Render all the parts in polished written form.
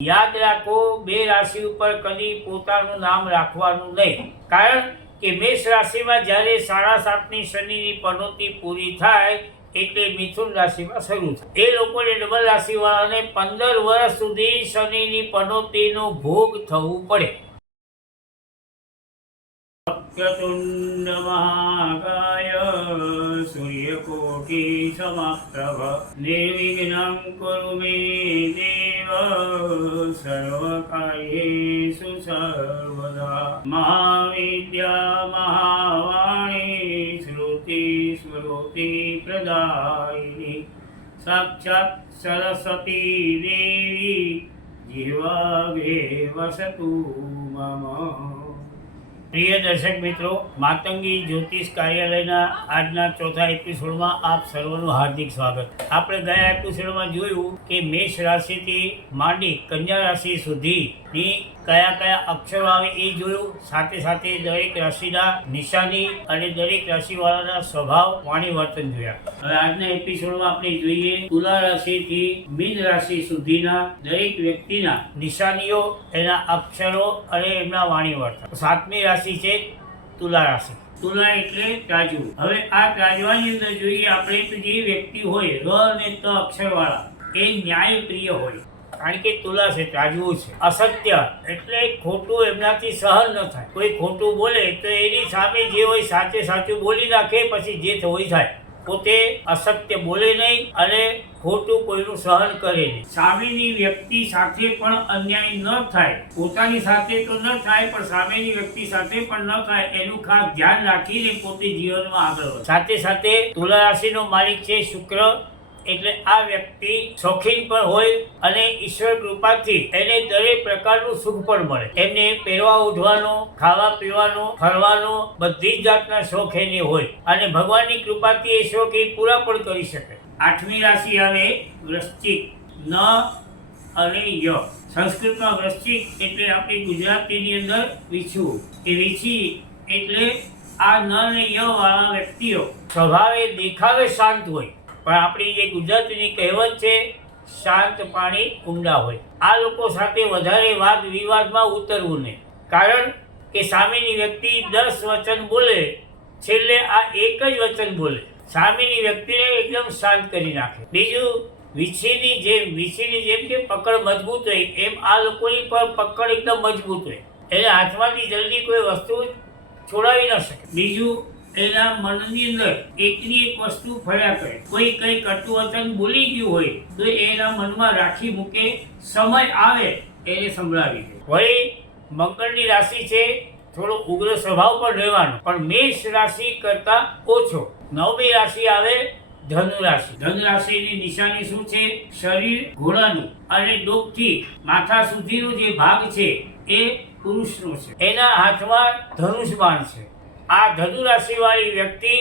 યાદ રાખો, બે રાશિ ઉપર કદી પોતાનું નામ રાખવાનું નહીં. કારણ કે મેષ રાશિમાં જ્યારે 7.5ની શનિની પનોતી પૂરી થાય એટલે મિથુન રાશિમાં શરૂ થાય. એ લોકોને ડબલ રાશિવાળાને 15 વર્ષ સુધી શનિની પનોતીનો ભોગ થવું પડે. વક્રતુંડ મહાકાય સૂર્યકોટિ સમપ્રભ નિર્વિઘ્नं કુરુ મે દેવ સર્વકાર્યેષુ સર્વદા. મહાવિદ્યા મહાવાણી શ્રુતિ સ્મૃતિ પ્રદાયિની સાક્ષાત સરસ્વતી દેવી જીવાગ્રે વસતુ મમ. પ્રિય દર્શક મિત્રો, માતંગી જ્યોતિષ કાર્યાલયના આજના ચોથા એપિસોડમાં આપ સર્વનું હાર્દિક સ્વાગત. આપણે ગયા એપિસોડમાં જોયું કે મેષ રાશિથી માંડી કન્યા રાશિ સુધીની કયા કયા અક્ષરો આવે એ જોયું. સાથે સાથે દરેક રાશિના નિશાની અને દરેક રાશિવાળાના સ્વભાવ વાણી વર્તન જોયા. હવે આજના એપિસોડમાં આપણે જોઈએ તુલા રાશિથી મીન રાશિ સુધીના દરેક વ્યક્તિના નિશાનીઓ, એના અક્ષરો અને એમના વાણી વર્તન. 7મી રાશિ છે તુલા રાશિ. તુલા એટલે ત્રાજવું. હવે આ ત્રાજવાની અંદર જોઈએ આપણે તો જે વ્યક્તિ હોય ર અને ત અક્ષરવાળા એ ન્યાયપ્રિય હોય. કારણ કે તુલા છે, ત્રાજવું છે. અસત્ય એટલે ખોટું એમનાથી સહન ન થાય. કોઈ ખોટું બોલે તો એની સામે જે હોય સાચે સાચું બોલી નાખે, પછી જે થવું થાય. પોતે અસત્ય બોલે નહીં અને ખોટું કોઈનું સહન કરે નહીં. સામેની વ્યક્તિ સાથે પણ અન્યાય ન થાય. પોતાની સાથે તો ન થાય પણ સામેની વ્યક્તિ સાથે પણ ન થાય એનું ખાસ ધ્યાન રાખીને પોતે જીવનમાં આગળ વધે. સાથે સાથે તુલા રાશિનો માલિક છે શુક્ર. એટલે આ વ્યક્તિ શોખીન પણ હોય અને ઈશ્વર કૃપાથી એને દરેક પ્રકારનું સુખ પણ મળે. એમને પહેરવા ઉઠવાનો, ખાવા પીવાનો, ફરવાનો બધી જ જાતના શોખ એને હોય અને ભગવાનની કૃપાથી એ શોખ એ પૂરા પણ કરી શકે. 8મી રાશિ આવે વૃશ્ચિક. ન અને ય. સંસ્કૃતમાં વૃશ્ચિક એટલે આપણી ગુજરાતીની અંદર વીછું. એ વીછી એટલે આ ન અને ય વાળા વ્યક્તિઓ સ્વભાવે દેખાવે શાંત હોય, પણ આપણી જે ગુજરાતીની કહેવત છે શાંત પાણી ઊંડા હોય. આ લોકો સાથે વધારે વાદ વિવાદમાં ઉતરવું નહીં. કારણ કે સામેની વ્યક્તિ 10 વચન બોલે, છેલ્લે આ એક જ વચન બોલે, સામેની વ્યક્તિને એકદમ શાંત કરી નાખે. બીજું, વીછીની જેમ કે પકડ મજબૂત હોય એમ આ લોકોની પણ પકડ એકદમ મજબૂત હોય. એને હાથમાંથી જલ્દી કોઈ વસ્તુ છોડાવી ન શકે. બીજું, એના મનની અંદર એકની એક વસ્તુ ફર્યા કરે. કોઈ કંઈ કટુ વચન બોલી ગયું હોય તો એના મનમાં રાખી મૂકે, સમય આવે એને સંભળાવી દે. વળી મકરની રાશિ છે, થોડો ઉગ્ર સ્વભાવ પણ રહેવાનો, પણ મેષ રાશિ કરતા ઓછો. 9મી રાશિ આવે ધનુ રાશિ. ધનુ રાશિની નિશાની શું છે? શરીર ઘોડાનું અને ડોકથી માથા સુધીનો જે ભાગ છે એ પુરુષનો છે. એના હાથમાં ધનુષ બાણ છે. આ ધનુ રાશિવાળી વ્યક્તિ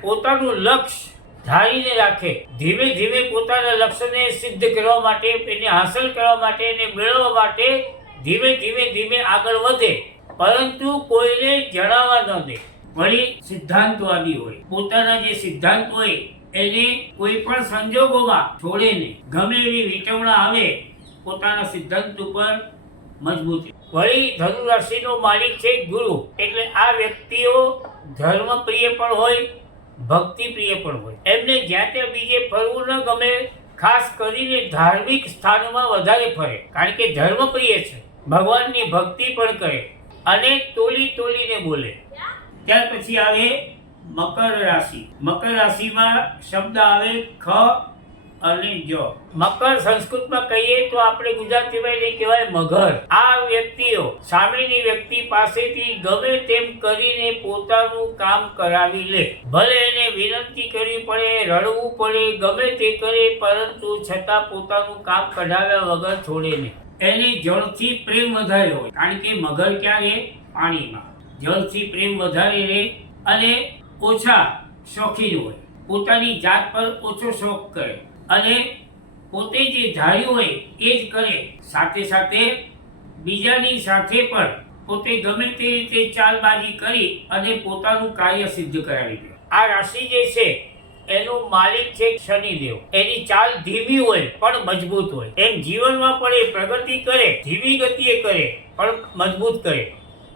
પોતાનું લક્ષ્ય ધારીને રાખે. ધીમે ધીમે પોતાના લક્ષ્યને સિદ્ધ કરવા માટે, એને હાંસલ કરવા માટે, એને મેળવવા માટે ધીમે ધીમે આગળ વધે, પરંતુ કોઈને જણાવવા ન દે. વળી સિદ્ધાંતવાદી હોય. પોતાના જે સિદ્ધાંત હોય એને કોઈ પણ સંજોગોમાં છોડે નહીં. ગમે એવી વિટમણા આવે પોતાના સિદ્ધાંત ઉપર મજબૂતી. વળી ધનુ રાશિનો માલિક છે ગુરુ. એટલે આ વ્યક્તિઓ ધર્મપ્રિય પણ હોય, ભક્તિપ્રિય પણ હોય. એમને જ્યાં ત્યાં બીજે ફરવું ન ગમે. ખાસ કરીને ધાર્મિક સ્થાનોમાં વધારે ફરે, કારણ કે ધર્મપ્રિય છે. ભગવાનની ભક્તિ પણ કરે અને તોલીને બોલે. ત્યાર પછી આવે મકર રાશિ. મકર રાશિમાં શબ્દ આવે ખ અને જ. મકર સંસ્કૃતમાં કહીએ તો આપણે ગુજરાતીમાં એને કહેવાય મગર. આ વ્યક્તિઓ સામેની વ્યક્તિ પાસેથી ગમે તેમ કરીને પોતાનું કામ કરાવી લે. ભલે એને વિનંતી કરવી પડે, રડવું પડે, ગમે તે કરે, પરંતુ છતાં પોતાનું કામ કઢાવ્યા વગર છોડે નહીં. એને જળથી પ્રેમ વધારે હોય, કારણ કે મગર ક્યાં રહે? પાણીમાં. જળથી પ્રેમ વધારે રહે અને ઓછા શોખીન હોય. પોતાની જાત પર ઓછો શોખ કરે અને પોતે જે ધાર્યું હોય એ જ કરે. સાથે સાથે બીજાની સાથે પણ પોતે ગમે તે રીતે ચાલબાજી કરી અને પોતાનું કાર્ય સિદ્ધ કરાવી દે. આ રાશિ જે છે એનો માલિક છે શનિદેવ. એની ચાલ ધીમી હોય પણ મજબૂત હોય. એમ જીવનમાં પણ એ પ્રગતિ કરે, ધીમી ગતિએ કરે પણ મજબૂત કરે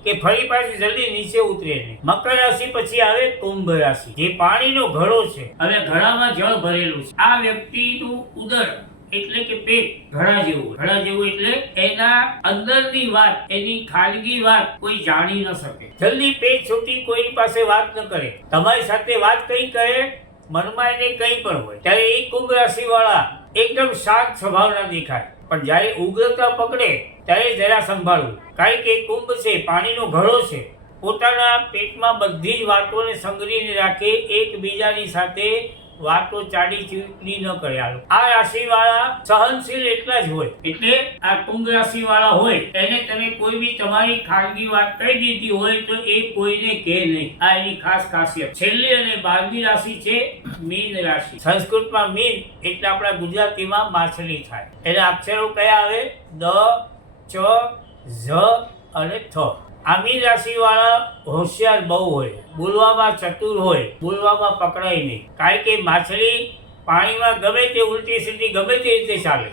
કે ફરી પાછી જલ્દી નીચે ઉતરે નહીં. મકર રાશિ પછી આવે કુંભ રાશિ, જે પાણીનો ઘડો છે. હવે ઘડામાં જળ ભરેલું છે. આ વ્યક્તિનું ઉદર એટલે કે પેટ ઘડા જેવું. ઘડા જેવું એટલે એના અંદરની વાત, એની ખાનગી વાત કોઈ જાણી ન શકે. જલ્દી પેટ છૂટી કોઈની પાસે વાત ન કરે. તમારી સાથે વાત કઈ કરે, મનમાં એને કઈ પણ હોય. ત્યારે એ કુંભ રાશિ વાળા એકદમ શાંત સ્વભાવના દેખાય, પણ જ્યારે ઉગ્રતા પકડે ત્યારે જરા સંભાળવું. કારણ કે કુંભ છે, પાણીનો ઘડો છે. પોતાના પેટમાં બધી જ વાતોને સંગ્રહીને રાખે, એકબીજાની સાથે વાતો ચાડી ચીકણી ન કરે. આ રાશિ વાળા સહનશીલ એટલા જ હોય. એટલે આ કુંભ રાશિ વાળા હોય એને તમે કોઈ બી તમારી ખાનગી વાત કહી દીધી હોય તો એ કોઈને કહે નહીં. આ એની ખાસ ખાસિયત. છેલ્લી અને 12મી રાશિ છે મીન રાશિ. સંસ્કૃતમાં મીન એટલે આપણા ગુજરાતીમાં માછલી થાય. એના અક્ષરો કયા આવે? દ, ચ, ઝ અને થ. આ મીન રાશિ વાળા હોશિયાર બહુ હોય, બોલવામાં ચતુર હોય, બોલવામાં પકડાય નહીં. કારણ કે માછલી પાણીમાં ગમે તે ઉલટી સીધી ગમે તે રીતે ચાલે,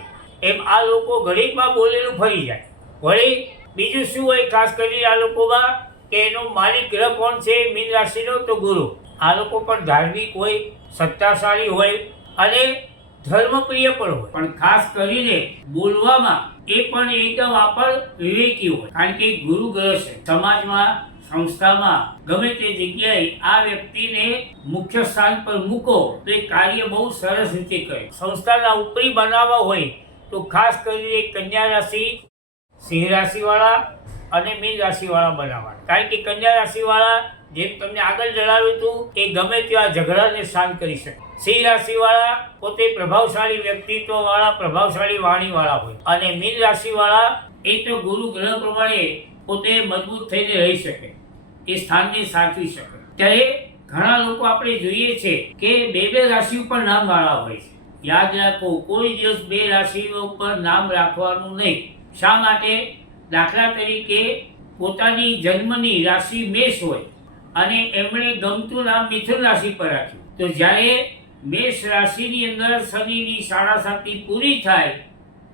એમ આ લોકો ઘડીકમાં બોલેલું ફરી જાય. વળી બીજું શું હોય ખાસ કરીને આ લોકોમાં કે એનો માલિક ગ્રહ કોણ છે મીન રાશિનો? તો ગુરુ. આ લોકો પણ ધાર્મિક હોય, સત્તાશાળી હોય અને ધર્મપ્રિય પણ હોય. પણ ખાસ કરીને બોલવામાં એ પણ એકદમ આપણ વિવેકી હોય. કારણ કે ગુરુ ગ્રહ છે. સમાજમાં, સંસ્થામાં, ગમે તે જગ્યાએ આ વ્યક્તિને મુખ્ય સ્થાન પર મૂકો તો એ કાર્ય બહુ સરસ રીતે કરે. સંસ્થાના ઉપરી બનાવવા હોય તો ખાસ કરીને કન્યા રાશિ, સિંહ રાશિ વાળા અને મીન રાશિ વાળા બનાવવાના. કારણ કે કન્યા રાશિ વાળા, જેમ તમને આગળ જણાવ્યું હતું, એ ગમે ત્યાં ઝઘડાને શાંત કરી શકે. સિંહ રાશિ વાળા પોતે પ્રભાવશાળી વ્યક્તિત્વ વાળા, પ્રભાવશાળી વાણી વાળા હોય. અને મીન રાશિ વાળા એ તો ગુરુ ગ્રહ પ્રમાણે પોતે મજબૂત થઈને રહી શકે, એ સ્થાનને સાચવી શકે. ત્યારે ઘણા લોકો આપણે જોઈએ છે કે બે રાશિ ઉપર નામ વાળા હોય છે. યાદ રાખો, કોઈ દિવસ બે રાશિઓ ઉપર નામ રાખવાનું નહીં. શા માટે? દાખલા તરીકે પોતાની જન્મની રાશિ મેષ હોય અને એમણે ગમતું નામ મિથુન રાશિ પર રાખ્યું, તો જ્યારે મેષ રાશિની અંદર શનિની સાડાસાતી પૂરી થાય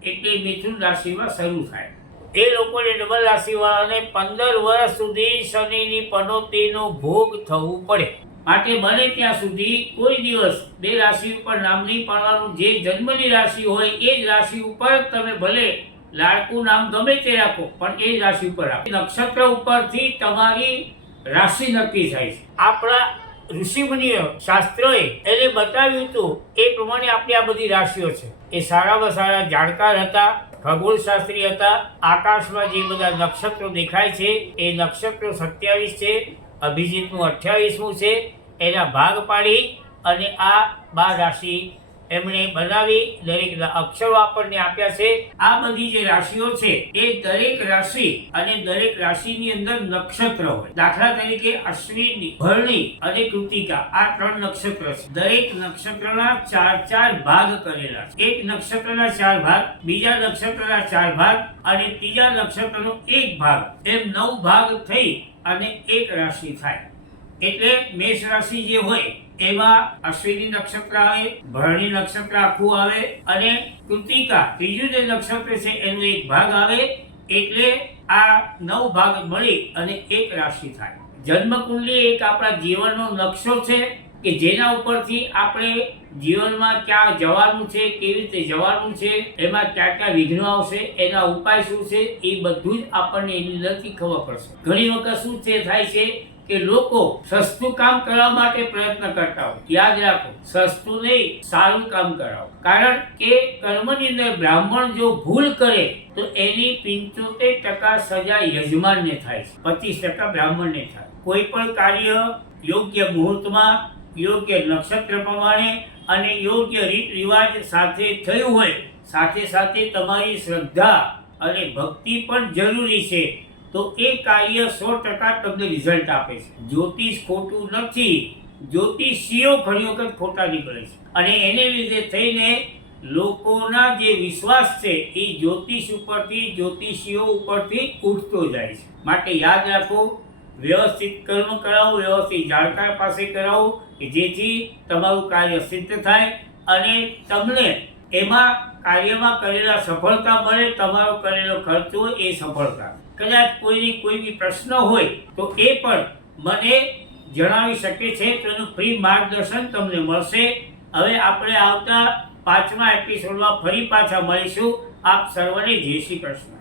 એટલે મિથુન રાશિમાં શરૂ થાય. એ લોકોને ડબલ રાશિવાળાને 15 વર્ષ સુધી શનિની પનોતીનો ભોગ થવું પડે. માટે બને ત્યાં સુધી કોઈ દિવસ બે રાશિ ઉપર નામ નહીં પાડવાનું. જે જન્મની રાશિ હોય એ જ રાશિ ઉપર તમે ભલે લાડકું નામ ગમે તે રાખો, પણ એ જ રાશિ ઉપર રાખો. નક્ષત્ર ઉપરથી તમારી રાશિ નક્કી થાય છે. આપણા ઋષિમુનિઓ શાસ્ત્રોએ એને બતાવ્યું હતું એ પ્રમાણે આપણી આ બધી રાશિઓ છે. એ સારામાં સારા જાણકાર હતા, ખગોળશાસ્ત્રી હતા. આકાશમાં જે બધા નક્ષત્રો દેખાય છે એ નક્ષત્રો 27 છે, અભિજીતનું 28મું છે. એના ભાગ પાડી અને આ 12 રાશિ એમણે બનાવી, દરેકના અક્ષરો આપણને આપ્યા છે. આ બધી જે રાશિઓ છે એ દરેક રાશિ અને દરેક રાશિની અંદર નક્ષત્ર હોય. દાખલા તરીકે અશ્વિની, ભરણી અને કૃતિકા આ 3 નક્ષત્ર છે. દરેક નક્ષત્રના 4 ભાગ કરેલા છે. એક નક્ષત્રના 4 ભાગ, બીજા નક્ષત્રના 4 ભાગ અને ત્રીજા નક્ષત્રનો 1 ભાગ, એમ 9 ભાગ થઈ અને એક રાશિ થાય. એટલે મેષ રાશિ જે હોય એમાં અશ્વિની નક્ષત્ર આવે, ભરણી નક્ષત્ર આખું આવે અને કૃતિકા ત્રીજું જે નક્ષત્ર છે એનો 1 ભાગ આવે. એટલે આ 9 ભાગ મળી અને એક રાશિ થાય. જન્મકુંડલી એક આપણા જીવનનો નકશો છે કે જેના ઉપરથી આપણે જીવનમાં ક્યાં જવાનું છે, કેવી રીતે જવાનું છે, એમાં ક્યાં ક્યાં વિઘ્નો આવશે, એના ઉપાય શું છે, એ બધું જ આપણને એની અંદરથી ખબર પડશે. ઘણી વખત શું થાય છે કે લોકો સસ્તું કામ કરવા માટે પ્રયત્ન કરતા હોય. યાદ રાખો, સસ્તું નહીં, સારું કામ કરાવો. કારણ કે કર્મની અંદર બ્રાહ્મણ જો ભૂલ કરે તો એની 75% સજા યજમાનને થાય છે, 25% બ્રાહ્મણને થાય. કોઈ પણ કાર્ય યોગ્ય મુહૂર્તમાં, યોગ્ય નક્ષત્ર પ્રમાણે અને યોગ્ય રીત રિવાજ સાથે થયું હોય, સાથે સાથે તમારી શ્રદ્ધા અને ભક્તિ પણ જરૂરી છે, તો એ કાર્ય 100% તમને રિઝલ્ટ આપે છે. જ્યોતિષ ખોટું નથી, જ્યોતિષીઓ ઘણી વખત ખોટા નીકળે છે અને એને લીધે થઈને લોકોના જે વિશ્વાસ છે એ જ્યોતિષ ઉપરથી, જ્યોતિષીઓ ઉપરથી ઉઠતો જાય છે. માટે યાદ રાખો, વ્યવસ્થિત કર્મ કરાવો, વ્યવસ્થિત જાણકાર પાસે કરાવો કે જેથી તમારું કાર્ય સિદ્ધ થાય અને તમને એમાં કાર્યમાં કરેલા સફળતા મળે, તમારો કરેલો ખર્ચ હોય એ સફળતા. કદાચ કોઈની કોઈ બી પ્રશ્ન હોય તો એ પણ મને જણાવી શકે છે, તેનું ફ્રી માર્ગદર્શન તમને મળશે. હવે આપણે આવતા 5મા એપિસોડમાં ફરી પાછા મળીશું. આપ સર્વને જય શ્રી કૃષ્ણ.